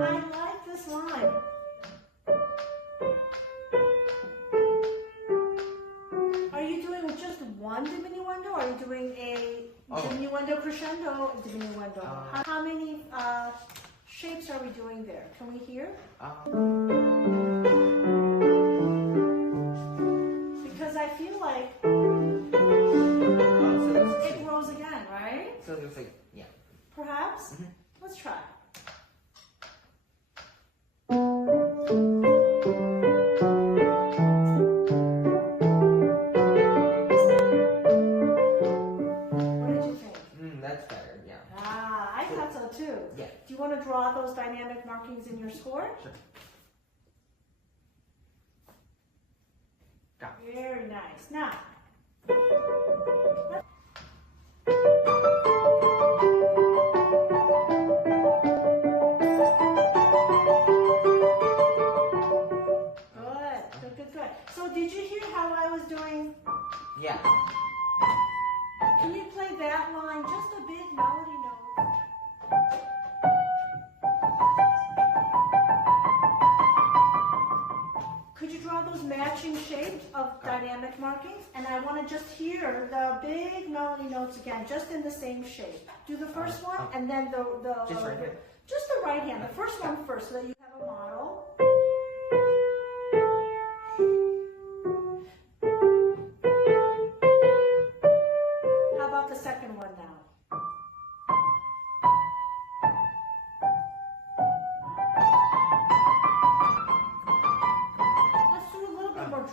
like this line. Are you doing just one diminuendo? Or are you doing a diminuendo crescendo, diminuendo? How many shapes are we doing there? Can we hear? Because I feel like it grows again, right? So it looks like, yeah. Perhaps? Let's try. Yeah. Do you want to draw those dynamic markings in your score? Sure. Got it. Very nice. Now, good. So did you hear how I was doing? Yeah. Can you play that line, just a big melody note? Could you draw those matching shapes of dynamic markings? And I want to just hear the big melody notes again, just in the same shape. Do the first one, and then the just right hand. Just the right hand. The first one first, so that you have a model. How about the second one now?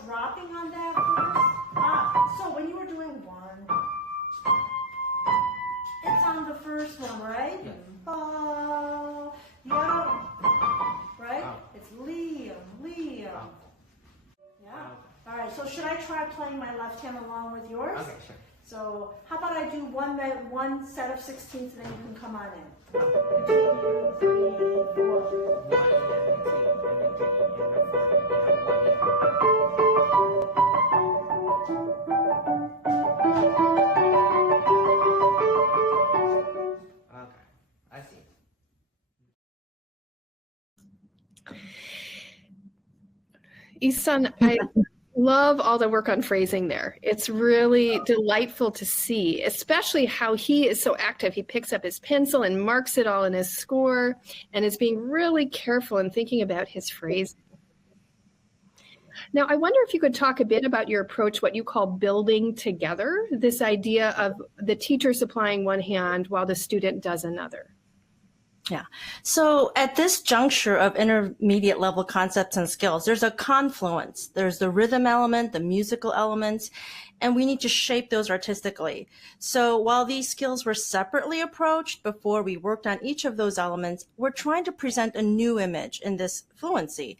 Dropping on that first. So when you were doing one, it's on the first one, right? Yeah. The other one, right? It's Liam. Yeah. All right. So should I try playing my left hand along with yours? Okay, sure. So how about I do one set of 16ths, and then you can come on in. 2, 3, 4. Yeeseon, I love all the work on phrasing there. It's really delightful to see, especially how he is so active. He picks up his pencil and marks it all in his score and is being really careful in thinking about his phrasing. Now, I wonder if you could talk a bit about your approach, what you call building together, this idea of the teacher supplying one hand while the student does another. Yeah. So at this juncture of intermediate level concepts and skills, there's a confluence. There's the rhythm element, the musical elements, and we need to shape those artistically. So while these skills were separately approached before we worked on each of those elements, we're trying to present a new image in this fluency.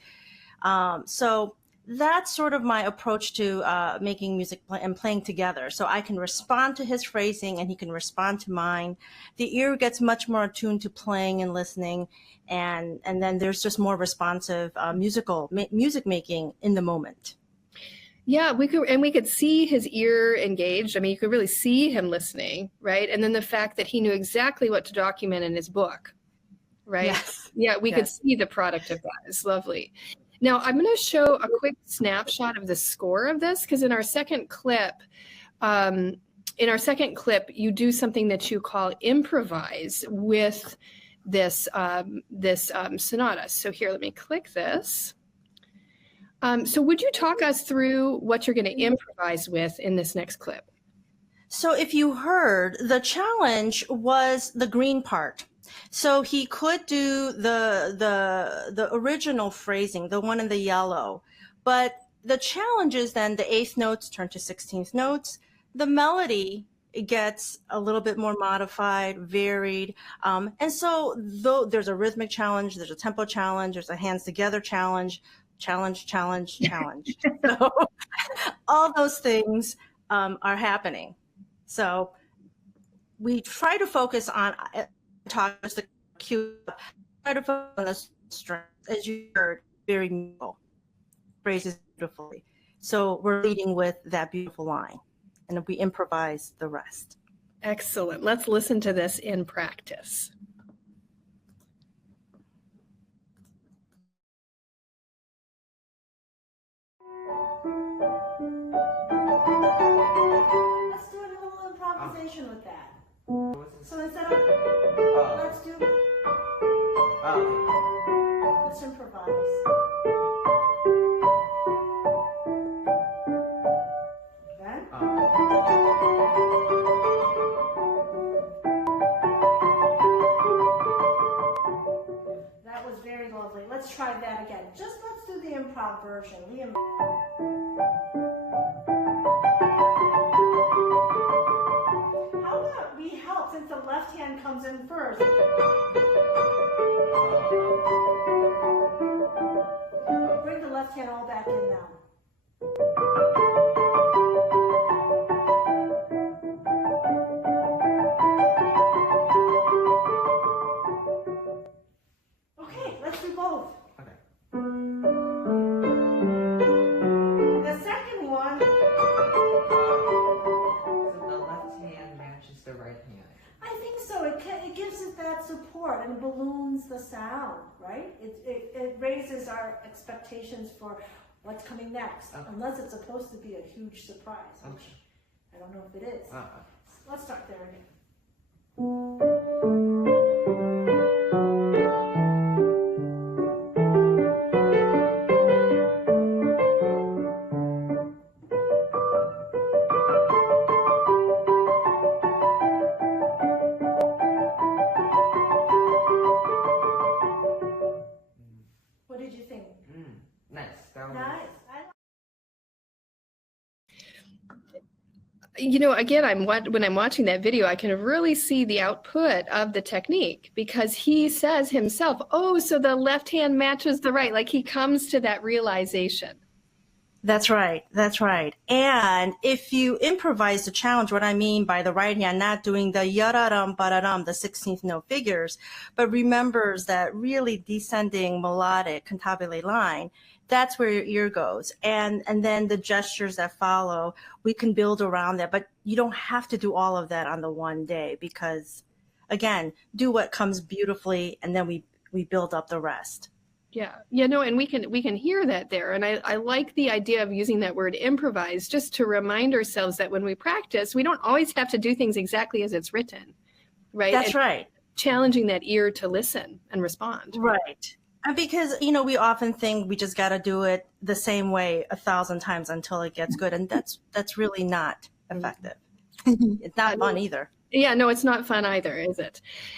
So that's sort of my approach to making music and playing together. So I can respond to his phrasing and he can respond to mine. The ear gets much more attuned to playing and listening. And then there's just more responsive music making in the moment. Yeah, we could see his ear engaged. I mean, you could really see him listening, right? And then the fact that he knew exactly what to document in his book, right? Yes. Yeah, we could see the product of that. It's lovely. Now, I'm going to show a quick snapshot of the score of this, because in our second clip, you do something that you call improvise with this sonata. So here, let me click this. So would you talk us through what you're going to improvise with in this next clip? So if you heard, the challenge was the green part. So he could do the original phrasing, the one in the yellow, but the challenge is then the 8th notes turn to 16th notes. The melody gets a little bit more modified, varied. And so though there's a rhythmic challenge, there's a tempo challenge, there's a hands together challenge. So all those things are happening. So we try to focus on the cue, try to focus on the strength, as you heard, very beautiful phrases beautifully. So we're leading with that beautiful line. and we improvise the rest. Excellent. Let's listen to this in practice. Let's do a little improvisation with that. What's this? So instead of, Oh, let's do, okay. let's improvise. Then, that was very lovely. Let's try that again. Just let's do the improv version. How about we help since the left hand comes in first? Bring the left hand all back in now. Okay, let's do both. Okay. The second one, So the left hand matches the right hand. I think so. It gives it that support and balloons the sound, right? It raises our expectations for what's coming next, Okay. unless it's supposed to be a huge surprise, which Okay. I don't know if it is. Let's start there again. What did you think? Nice. That was Nice. You know, again, when I'm watching that video, I can really see the output of the technique because he says himself, oh, so the left hand matches the right. Like he comes to that realization. That's right. That's right. And if you improvise the challenge, what I mean by the right hand, not doing the yararam, bararam, the 16th note figures, but remembers that really descending melodic cantabile line, that's where your ear goes. And then the gestures that follow, we can build around that, but you don't have to do all of that on the one day because, again, do what comes beautifully and then we build up the rest. Yeah, no, and we can hear that there. And I like the idea of using that word improvise just to remind ourselves that when we practice, we don't always have to do things exactly as it's written, right? That's right. Challenging that ear to listen and respond. Right. And because, we often think we just got to do it the same way 1,000 times until it gets good. And that's really not effective. It's not fun either. Yeah, no, it's not fun either, is it?